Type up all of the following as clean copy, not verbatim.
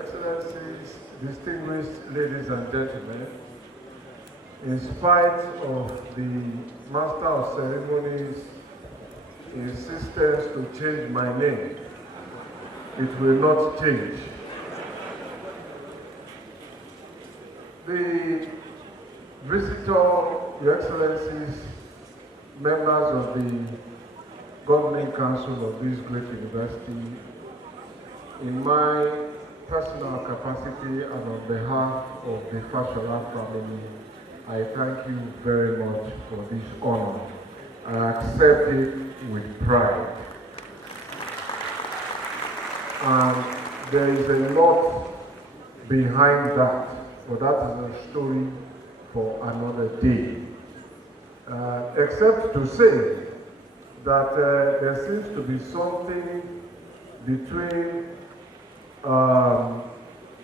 Excellencies, distinguished ladies and gentlemen, in spite of the Master of Ceremonies' insistence to change my name, it will not change. The visitor, Your Excellencies, members of the Governing Council of this great university, in my personal capacity and on behalf of the Fashola family, I thank you very much for this honor. I accept it with pride. And there is a lot behind that, but that is a story for another day. Except to say that there seems to be something between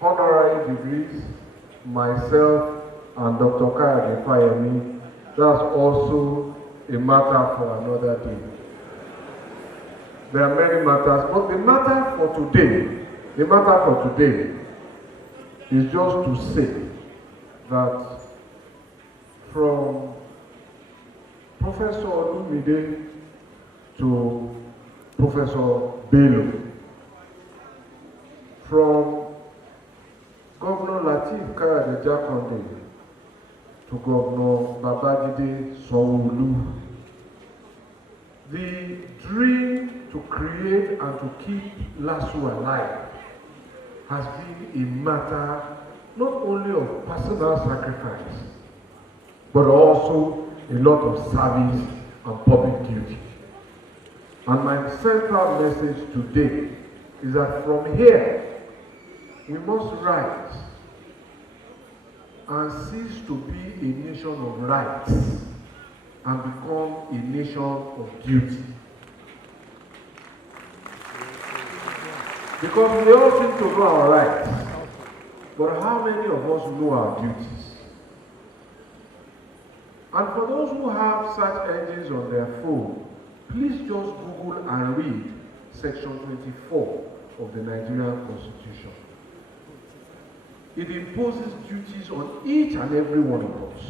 honorary degrees, myself, and Dr. Kayode Fayemi. That's also a matter for another day. There are many matters, but the matter for today is just to say that from Professor Olumide to Professor Bello, from Governor Lateef Kayode Jakonde to Governor Babajide Sanwo-Olu, the dream to create and to keep LASU alive has been a matter not only of personal sacrifice, but also a lot of service and public duty. And my central message today is that from here, we must rise and cease to be a nation of rights and become a nation of duty. Because we all seem to know our rights, but how many of us know our duties? And for those who have search engines on their phone, please just Google and read Section 24 of the Nigerian Constitution. It imposes duties on each and every one of us.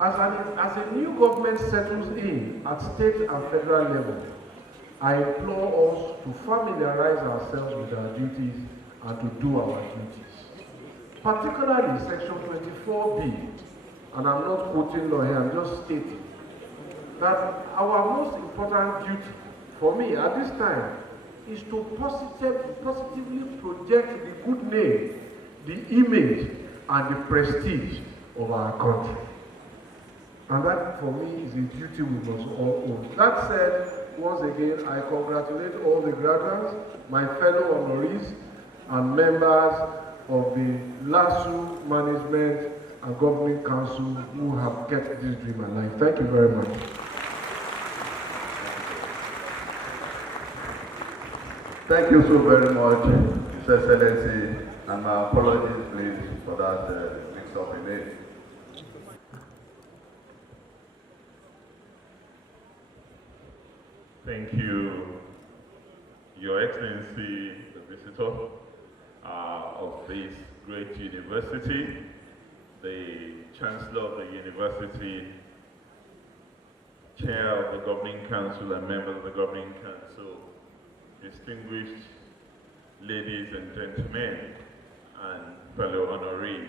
As a new government settles in at state and federal level, I implore us to familiarize ourselves with our duties and to do our duties. Particularly Section 24B, and I'm not quoting law here, I'm just stating that our most important duty for me at this time is to positively project the good name, the image, and the prestige of our country. And that, for me, is a duty we must all own. That said, once again, I congratulate all the graduates, my fellow honorees, and members of the LASU Management and Governing Council who have kept this dream alive. Thank you very much. Thank you so very much, His Excellency, and my apologies, please, for that mix-up in it. Thank you, Your Excellency, the visitor of this great university, the Chancellor of the University, Chair of the Governing Council and members of the Governing Council, distinguished ladies and gentlemen, and fellow honorees.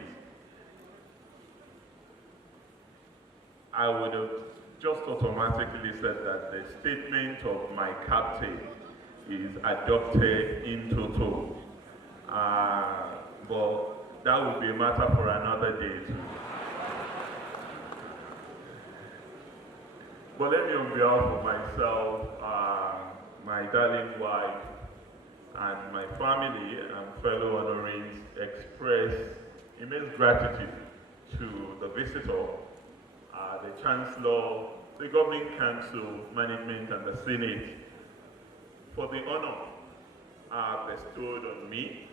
I would have just automatically said that the statement of my captain is adopted in toto. But that would be a matter for another day too. But let me, on behalf of myself, my darling wife, and my family and fellow honorees, express immense gratitude to the visitor, the Chancellor, the Governing Council, Management, and the Senate for the honor bestowed on me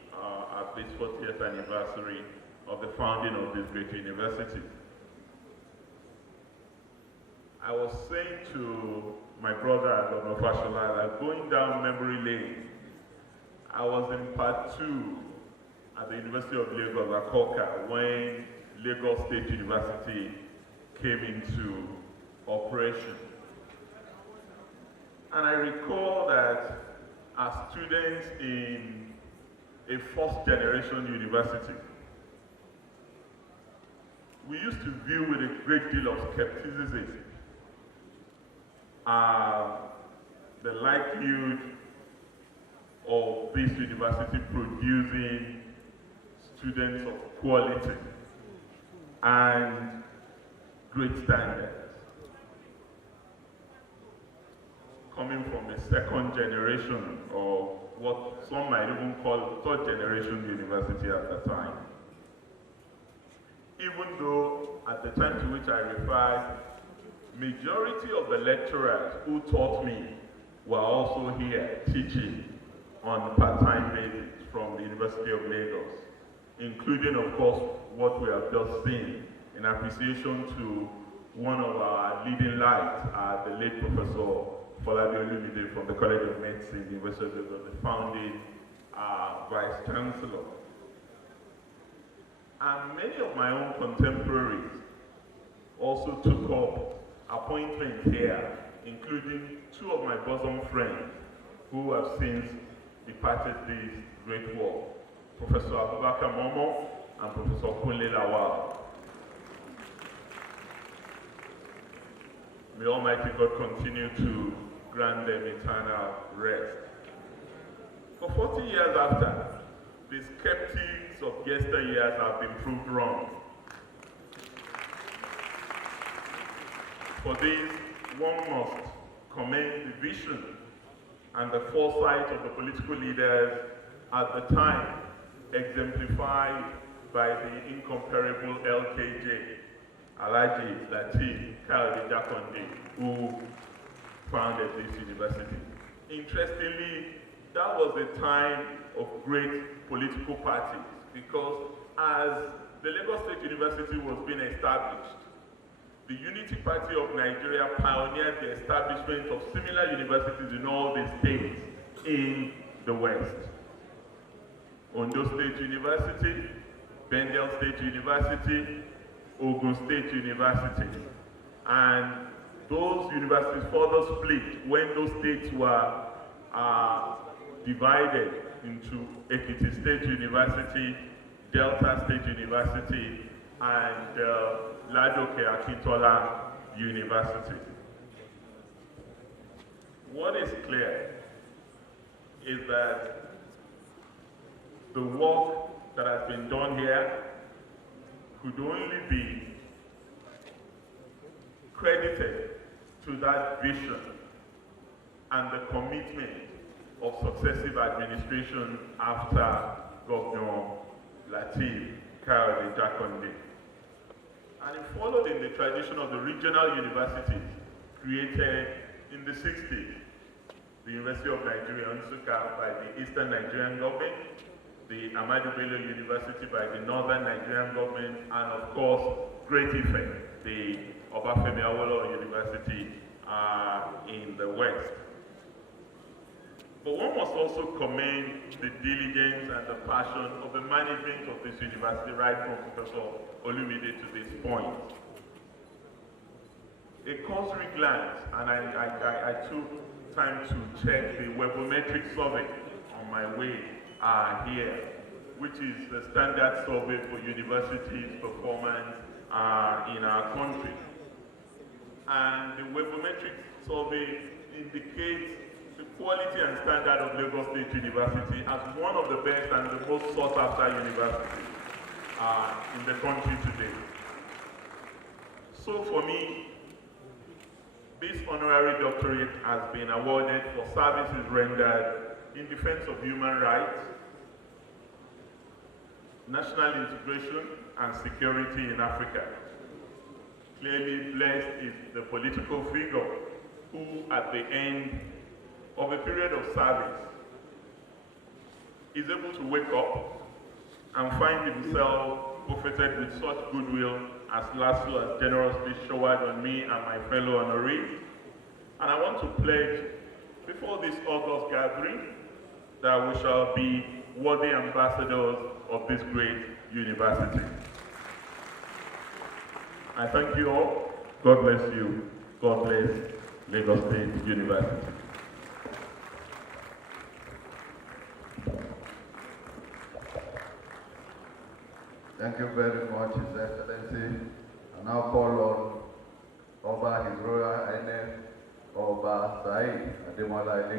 at this 40th anniversary of the founding of this great university. I was saying to my brother, Governor Fashola, that going down memory lane, I was in part 2 at the University of Lagos, Akoka, when Lagos State University came into operation. And I recall that as students in a first-generation university, we used to view with a great deal of skepticism the likelihood of this university producing students of quality and great standards. Coming from a second generation, or what some might even call third generation university at the time. Even though at the time to which I referred, majority of the lecturers who taught me were also here teaching on part-time basis from the University of Lagos, including, of course, what we have just seen in appreciation to one of our leading lights, the late Professor from the College of Medicine, University of Lagos, the founding Vice Chancellor. And many of my own contemporaries also took up appointments here, including two of my bosom friends who have since departed this great world, Professor Abubakar Momo and Professor Kunle Lawal. May Almighty God continue to grant them eternal rest. For 40 years after, the skeptics of yesteryears have been proved wrong. For this, one must commend the vision and the foresight of the political leaders at the time, exemplified by the incomparable LKJ, Alhaji Lateef Kayode, who founded this university. Interestingly, that was a time of great political parties, because as the Lagos State University was being established, the Unity Party of Nigeria pioneered the establishment of similar universities in all the states in the West. Ondo State University, Bendel State University, Ogun State University. And those universities further split when those states were divided into Ekiti State University, Delta State University, and Ladoke Akintola University. What is clear is that the work that has been done here could only be credited to that vision and the commitment of successive administration after Governor Lateef Kayode. And it followed in the tradition of the regional universities created in the 60s. The University of Nigeria, Nsukka, by the Eastern Nigerian government, the Ahmadu Bello University by the Northern Nigerian government, and of course, Great Ife, the Obafemi Awolowo University in the West. But one must also commend the diligence and the passion of the management of this university, right from Professor Olumide to this point. A cursory glance, and I took time to check the webometric survey on my way here, which is the standard survey for universities' performance in our country. And the webometric survey indicates the quality and standard of Lagos State University as one of the best and the most sought after universities in the country today. So for me, this honorary doctorate has been awarded for services rendered in defense of human rights, national integration, and security in Africa. Clearly blessed is the political figure who, at the end of a period of service, is able to wake up and find himself buffeted with such goodwill as LASU has generously showered on me and my fellow honorees. And I want to pledge before this August gathering that we shall be worthy ambassadors of this great university. I thank you all. God bless you. God bless Lagos State University. Thank you very much, His Excellency. I now call on Oba His Royal Highness Oba Said Ademola